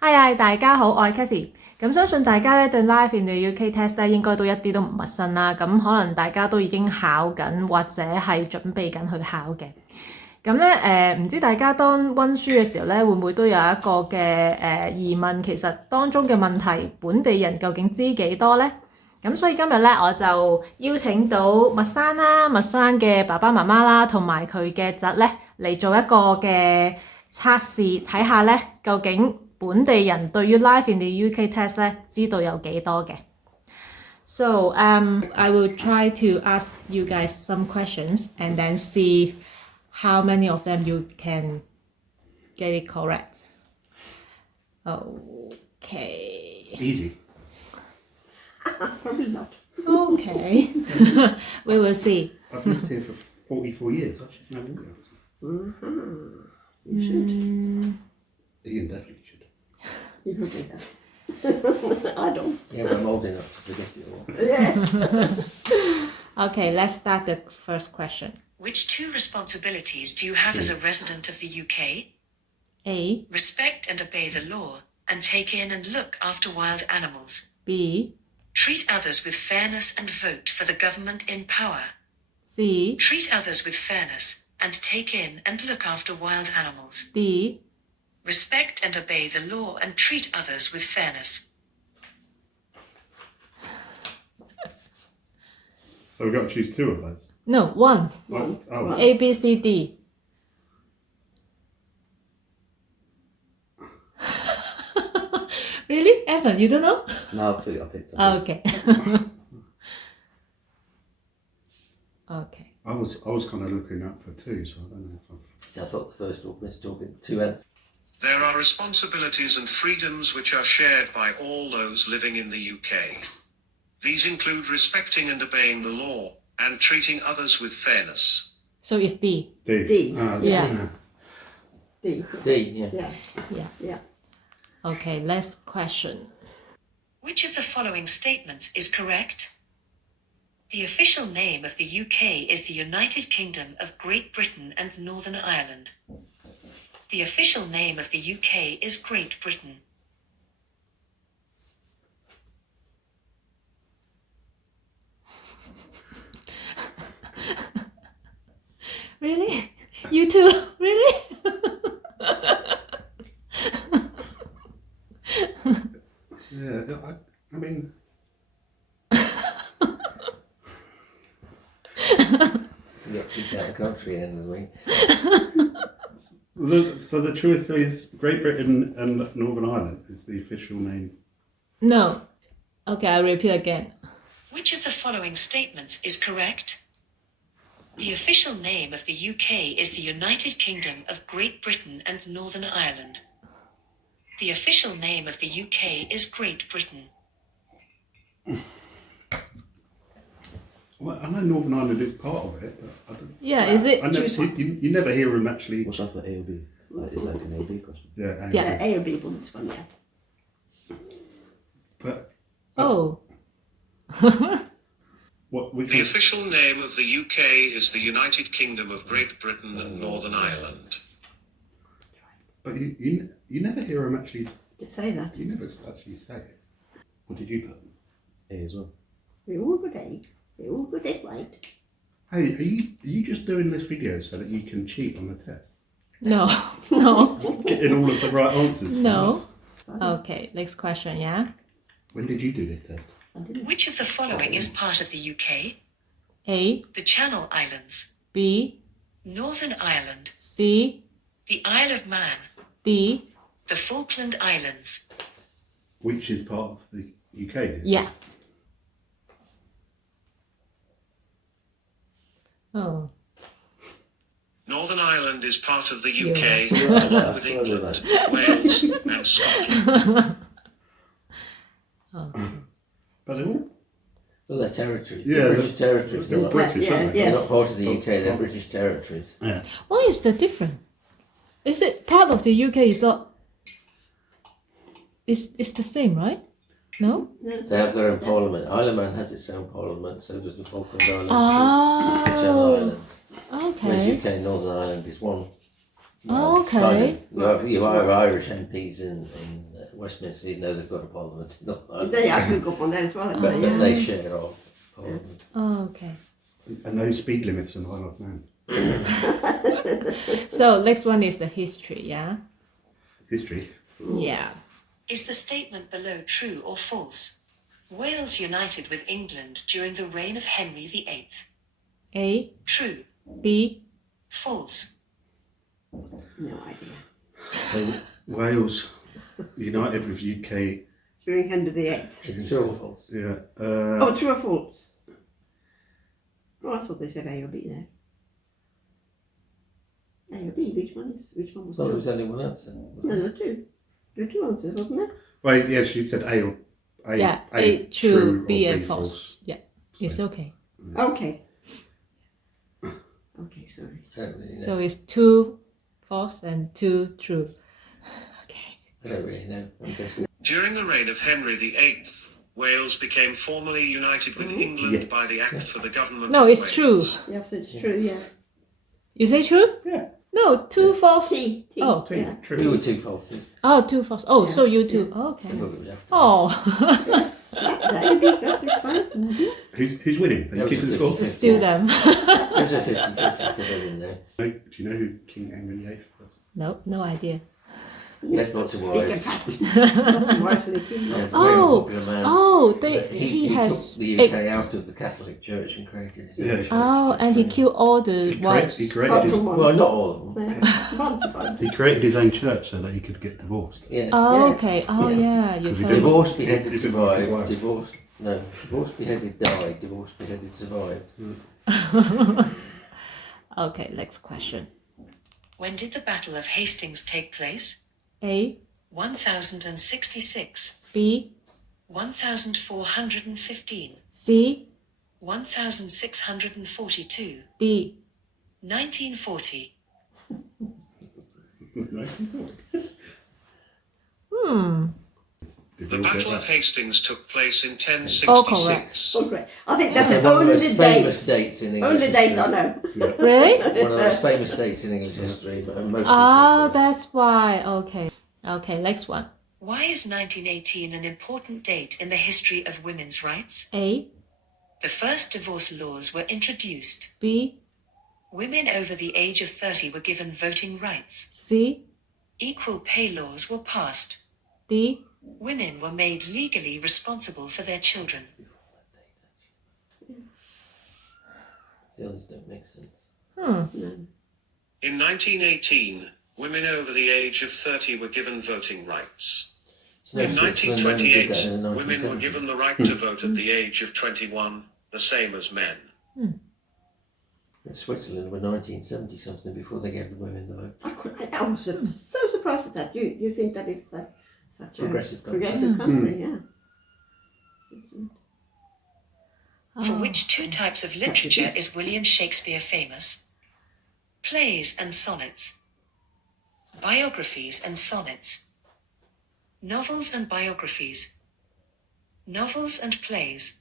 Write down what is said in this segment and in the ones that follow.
大家好，我係 Cathy。咁相信大家咧對 Life in the UK Test 咧應該都一啲都唔陌生啦。咁可能大家都已經考緊或者係準備緊去考嘅。咁咧唔知大家當温書嘅時候咧，會唔會都有一個嘅疑問？其實當中嘅問題，本地人究竟知幾多呢？咁所以今日咧，我就邀請到麥生啦、麥生嘅爸爸媽媽啦，同埋佢嘅侄咧嚟做一個嘅測試，睇下咧究竟本地人對於 Life in the UK Test 咧知道有幾多嘅。So I will try to ask you guys some questions and then see how many of them you can get it correct. Okay. It's easy. Probably not. Okay. We will see. I've lived here for 44 years. I should know all the answers. You should. Ian definitely should. You could do that. I don't. Yeah, but I'm old enough to forget it all. Yes. Okay, let's start the first question. Which two responsibilities do you have as a resident of the UK? A, Respect and obey the law, and take in and look after wild animals. B, Treat others with fairness and vote for the government in power. C, Treat others with fairness, and take in and look after wild animals. D. Respect and obey the law and treat others with fairness. So we've got to choose two of those. No, one. Oh, A, B, C, D. Really? Evan, you don't know? No, I picked up. Okay. Okay. I was kind of looking up for two, so I don't know if I thought the first one was talking two ends. There are responsibilities and freedoms which are shared by all those living in the UK. These include respecting and obeying the law and treating others with fairness. So it's D. D. D. That's Yeah. D. D, yeah. Yeah. Yeah. Yeah. Okay, next question. Which of the following statements is correct? The official name of the UK is the United Kingdom of Great Britain and Northern Ireland. The official name of the UK is Great Britain. Really? You too? Really? Yeah, I mean, You got kicked out of the country in the week. so the choice is Great Britain and Northern Ireland is the official name. No. Okay, I'll repeat again. Which of the following statements is correct? The official name of the UK is the United Kingdom of Great Britain and Northern Ireland. The official name of the UK is Great Britain. Well, I know Northern Ireland is part of it, but I don't. Yeah, is it? I never, you never hear them actually. What's up at A or B? It's like an A or B question. Yeah. Yeah. A or B one's one, yeah. But Oh. which The one? official name of the UK is the United Kingdom of Great Britain and Northern Ireland. But you never hear them actually. Could say that. You never actually say it. What did you put? A as well. We all got A. We all got it right. Hey, are you just doing this video so that you can cheat on the test? No. No. Getting all of the right answers? from No. us? Okay, next question, yeah? When did you do this test? I didn't. Which of the following is part of the UK? A, The Channel Islands, B, Northern Ireland, C, the Isle of Man, D. the Falkland Islands. Which is part of the UK? Yeah. Oh. Northern Ireland is part of the UK, Yes. along with Yeah, England, that's Wales, and Scotland. But they're all. Well, they're territories. Yeah, They're British territories. they're They're, British, Yeah, aren't they? yeah. they're not part of the UK, they're British territories. Yeah. Why is that different? Is it part of the UK is not... It's the same, right? No? They have their own parliament. Isle of Man has its own parliament, so does the Falkland Islands, the Channel Oh. Islands. Whereas Okay. UK and Northern Ireland is one Oh, It's kind okay. of- you have Irish MPs in Westminster, even though they've got a parliament. Not that. They have to go up on there as well. But haven't they? they share our parliament. Oh, okay. And no speed limits in Isle of Man. So next one is the history, yeah? History. Yeah. Is the statement below true or false? Wales united with England during the reign of Henry VIII. A, True. B, False. No idea. So Wales united with UK. During Henry VIII. Is it true or false? Yeah. Oh, true or false? Oh, I thought they said A or B there. A or B, which one was Well, there true? was only one answer. No, there were two. There were two answers, wasn't there? Well, yeah, she said A or A. yeah, A, true, or B, and false. Yeah, it's okay. Okay. Okay, sorry. I don't really know. So it's 2 false and 2 true. Okay. I don't really know. I'm guessing. During the reign of Henry VIII, Wales became formally united with England Yes. by the Act for the Government No, of it's Wales. true. Yeah, so it's true, yeah. You say true? Yeah. No, 2 false. T. Oh. T, Yeah. true. We were two falses. Oh, 2 false. Oh, Yeah, so you too. yeah. Oh, I okay. thought it was after. Oh, That beat us this time. Who's winning? Are you That was keeping a score? 50-50. still them. It was a 50-50 because I didn't know. Do you know who King Henry VIII was? No, no idea. That's not to He worry. can pass. That's worse than he can. Yeah, it's a very Oh, unpopular man. Oh, But he he has took the UK 8. out of the Catholic Church and created his own Yeah. church. Oh, and he killed all the He wives. created his, Well, not all of them. One. he created his own church so that he could get divorced. Yeah. Oh, Yes. okay. Oh, Yes. yeah. You Because he told me. Divorced, He beheaded, didn't survived. pick his wives. Divorced, beheaded, died. Divorced, beheaded, survived. Okay, next question. When did the Battle of Hastings take place? A, 1066, B, 1415, C, 1642, D. 1940. Did The we all get Battle of that? Hastings took place in All correct. 1066. Oh, great. I think that's One the of the only most famous date. dates in English Only date I history. know. Really? One of the most famous dates in English history, but most Oh, people that's why. Okay. Okay, next one. Why is 1918 an important date in the history of women's rights? A, The first divorce laws were introduced. B, Women over the age of 30 were given voting rights. C, Equal pay laws were passed. D. Women were made legally responsible for their children. the others don't make sense. In 1918, women over the age of 30 were given voting rights. Do you know In Switzerland only did 1928, that in the women were 1970s? given the right to vote at the age of 21, the same as men. In Switzerland were 1970 something before they gave the women the vote. I was so surprised at that. You think that is such Progressive a country. progressive country, yeah. For Oh. which two types of literature is William Shakespeare famous? Plays and sonnets. Biographies and sonnets. Novels and biographies. Novels and plays.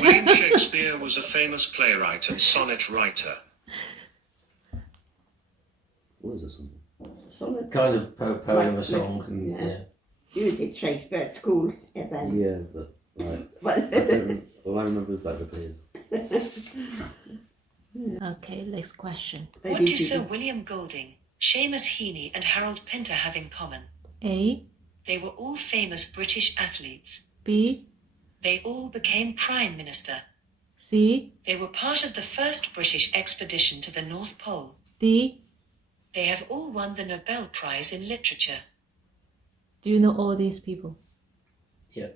William Shakespeare was a famous playwright and sonnet writer. What is this? Solid. Kind of poem, a Like- song. yeah. Yeah. You did Shakespeare at school, Evan. Yeah, but like, But all I remember is like the plays. Okay, next question. What do Sir William Golding, Seamus Heaney, and Harold Pinter have in common? A, They were all famous British athletes. B, They all became Prime Minister. C, They were part of the first British expedition to the North Pole. D. They have all won the Nobel Prize in Literature. Do you know all these people? Yeah.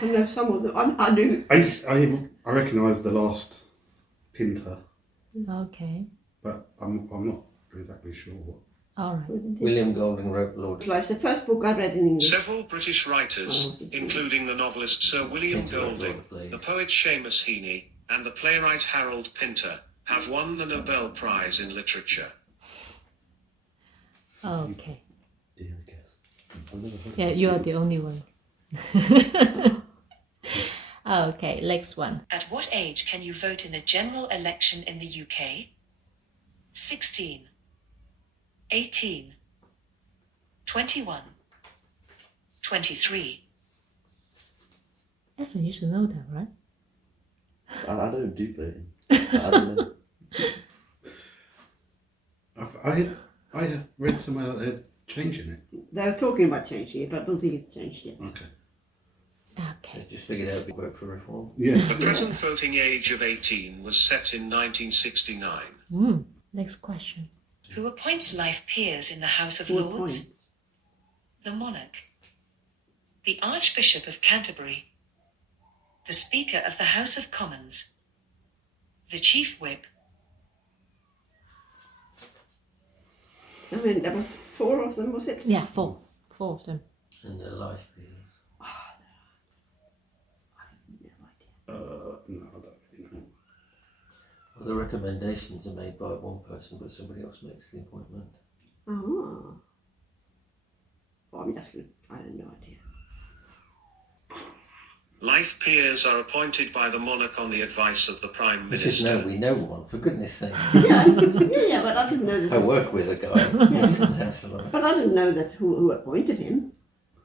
I know some of them. I do. I recognise the last Pinter, Okay. but I'm not exactly sure what. All right. William Golding wrote Lord. It's the first book I read in English. Several British writers, Oh, it's- including the novelist Sir William Pinter wrote Golding, Lord, please. the poet Seamus Heaney, and the playwright Harold Pinter, have won the Nobel Prize in Literature. Okay. Yeah, I guess. I've never heard of Yeah, this you are one. the only one. Okay, next one. At what age can you vote in a general election in the UK? 16, 18, 21, 23. Evelyn, you should know that, right? I don't do voting. I don't know. I have read somewhere that they're changing it. They're talking about changing it, but I don't think it's changed yet. Okay. Okay. They just figured out we work for reform. Yeah. The present voting age of 18 was set in 1969. Next question. Who appoints life peers in the House of 4 Lords? points. The monarch, the Archbishop of Canterbury, the Speaker of the House of Commons, the Chief Whip. I mean, there was 4 of them, was it? Yeah, four of them. And their life period. No, I don't really know. Well, the recommendations are made by one person, but somebody else makes the appointment. Oh. Well, I'm just gonna, I have no idea. Life peers are appointed by the monarch on the advice of the Prime We should know, Minister. we know one, for goodness sake. Yeah, but I didn't know I that. work with a guy who's in the House of Lords. But I didn't know that who appointed him.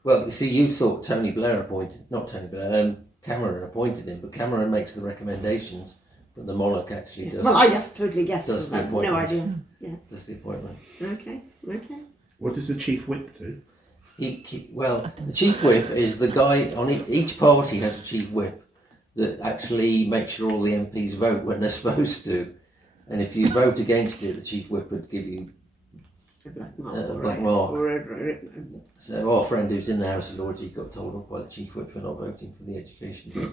Well, you see, you thought Tony Blair appointed, not Tony Blair, Cameron appointed him, but Cameron makes the recommendations, but the monarch actually does, Well, I just totally guessed. Does the I have no appointment. idea. Yeah. does the appointment. Okay. Okay. What does the chief whip do? Well, the chief whip is the guy on each party has a chief whip that actually makes sure all the MPs vote when they're supposed to, and if you vote against it, the chief whip would give you. A black mark. A or black a- mark. Or a, So our friend who's in the House of Lords, he got told off by the chief whip for not voting for the education bill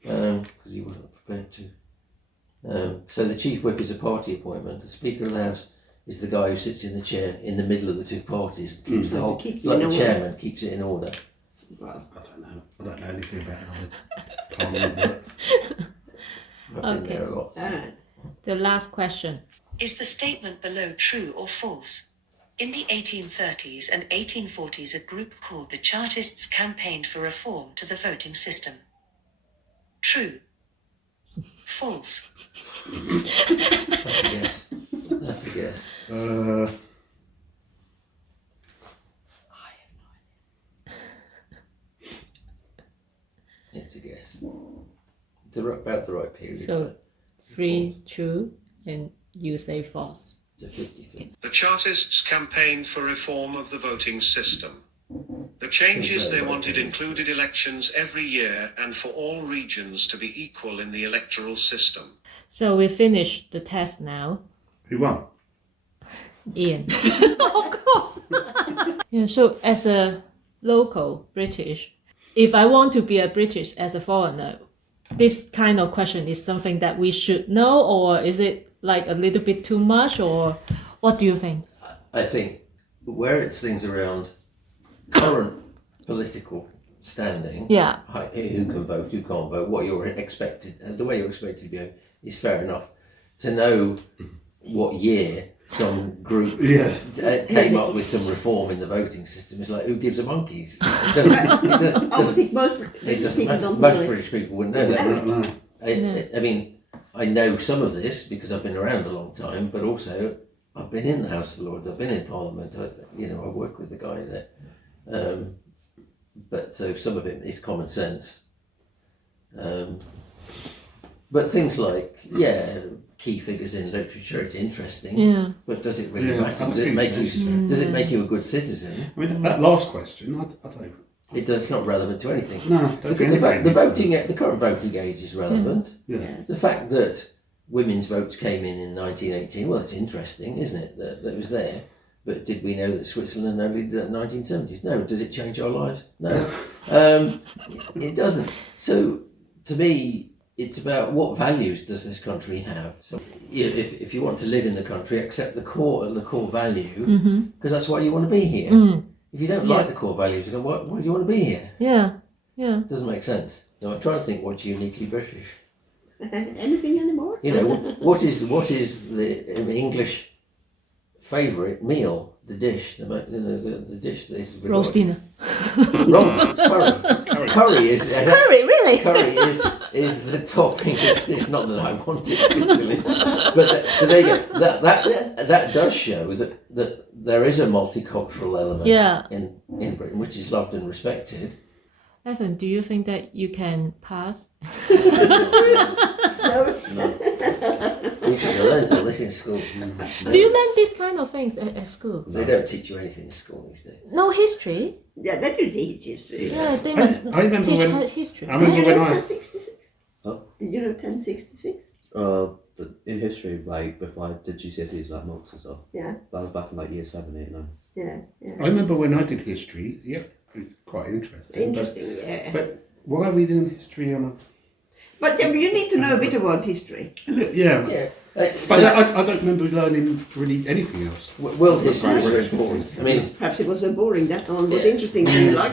because he wasn't prepared to. So the chief whip is a party appointment. The Speaker of the House is the guy who sits in the chair in the middle of the two parties, keeps the whole, Keeps it like in the order. chairman, keeps it in order. well, I don't know. I don't know anything about how Parliament works. I've been Okay. there a lot. all right. The last question. Is the statement below true or false? In the 1830s and 1840s, a group called the Chartists campaigned for reform to the voting system. True. False. That's a guess. That's a guess. It's a guess. It's about the right period. So 3 true and you say false. It's a 50-50. The Chartists campaigned for reform of the voting system. The changes they wanted included elections every year and for all regions to be equal in the electoral system. So we finished the test now. Who won? Ian. Of course. Yeah, so as a local British, if I want to be a British as a foreigner, this kind of question is something that we should know, or is it like a little bit too much, or what do you think? I think where it's things around current political standing, Yeah. who can vote, who can't vote, what you're expected, and the way you're expected to behave is fair enough. To know what year some group came up with some reform in the voting system is like, who gives a monkeys? It doesn't, I would think most it doesn't people matter. don't Most know it. British people wouldn't know I that. don't know. I mean, I know some of this because I've been around a long time, but also I've been in the House of Lords, I've been in Parliament, I work with the guy there. But so some of it is common sense. But things like, key figures in literature, it's interesting. Yeah. But does it really Yeah, matter? some Does it things make necessary. you? Does it make you a good citizen? I mean, that last question, I don't know. It's not relevant to anything. No, The, don't think anything. the current voting age is relevant. Yeah. The fact that women's votes came in 1918, well, it's interesting, isn't it? That it was there. But did we know that Switzerland only did it in the 1970s? No. Does it change our lives? No. It doesn't. So, to me, it's about what values does this country have. So, if you want to live in the country, accept the core value, because that's why you want to be here. If you don't like the core values, you go, why do you want to be here? Yeah. Yeah. Doesn't make sense. So I'm trying to think what's uniquely British. Anything anymore? You know, what is the English favourite meal? the dish, the dish that is roasting 啊 Wrong, it's curry. Curry is Curry, really? curry is the topping of this dish. Not that I want it particularly, but there you go. That does show that there is a multicultural element Yeah. in Britain, which is loved and respected. Evan, do you think that you can pass? You should have learned all this in school. Do you learn these kind of things at school? They don't teach you anything in school these days. No history? Yeah, that you teach history. Yeah, they must I remember teach when- history. I remember Did you when know I 1066? Huh? Did you know 1066? In history, like before I did GCSEs, like monks and stuff. Yeah, But I was back in like year 7, 8, 9. yeah. I remember when I did history. Yeah, it was quite interesting. Interesting, yeah. But why are we doing history on But you need to know a bit about history. a? Yeah. Yeah. But I don't remember learning really anything else. World history is very important. I mean, Perhaps it was so boring that one was interesting to you like.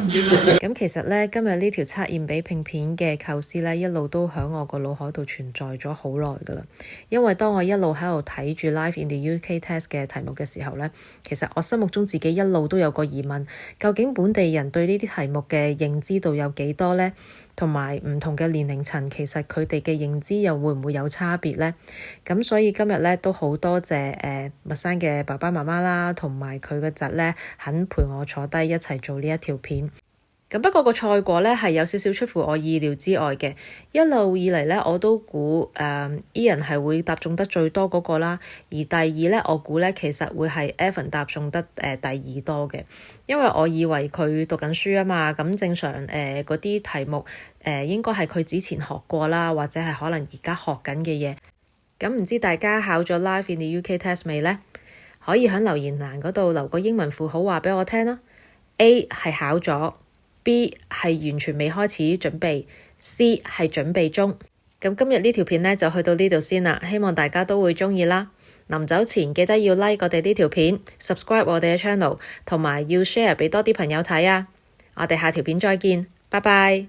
咁其實咧，今日呢條測驗比拼片嘅構思咧，一路都喺我個腦海度存在咗好耐噶啦。因為當我一路喺度睇住 Life in the UK Test 嘅題目嘅時候咧，其實我心目中自己一路都有個疑問，究竟本地人對呢啲題目嘅認知度有幾多呢？同埋唔同嘅年齡層，其實佢哋嘅認知又會唔會有差別呢？咁所以今日咧都好多謝麥生嘅爸爸媽媽啦，同埋佢個侄咧肯陪我坐低一齊做呢一條片。咁不過個賽果咧係有少少出乎我意料之外嘅，一路以嚟咧我都估Ian 係會答中得最多嗰個啦，而第二咧我估咧其實會係 Evan 答中得第二多嘅，因為我以為佢讀緊書啊嘛，咁正常嗰啲題目應該係佢之前學過啦，或者係可能而家學緊嘅嘢。咁唔知大家考咗 Life in the UK Test 未呢？可以喺留言欄嗰度留個英文符號話俾我聽咯。A 係考咗。B 係完全未開始準備 ，C 係準備中。咁今日呢條片呢就去到呢度先啦，希望大家都會鍾意啦。臨走前記得要 like 我哋呢條片 ，subscribe 我哋嘅 channel，同埋要 share 俾多啲朋友睇啊！我哋下條片再見，拜拜。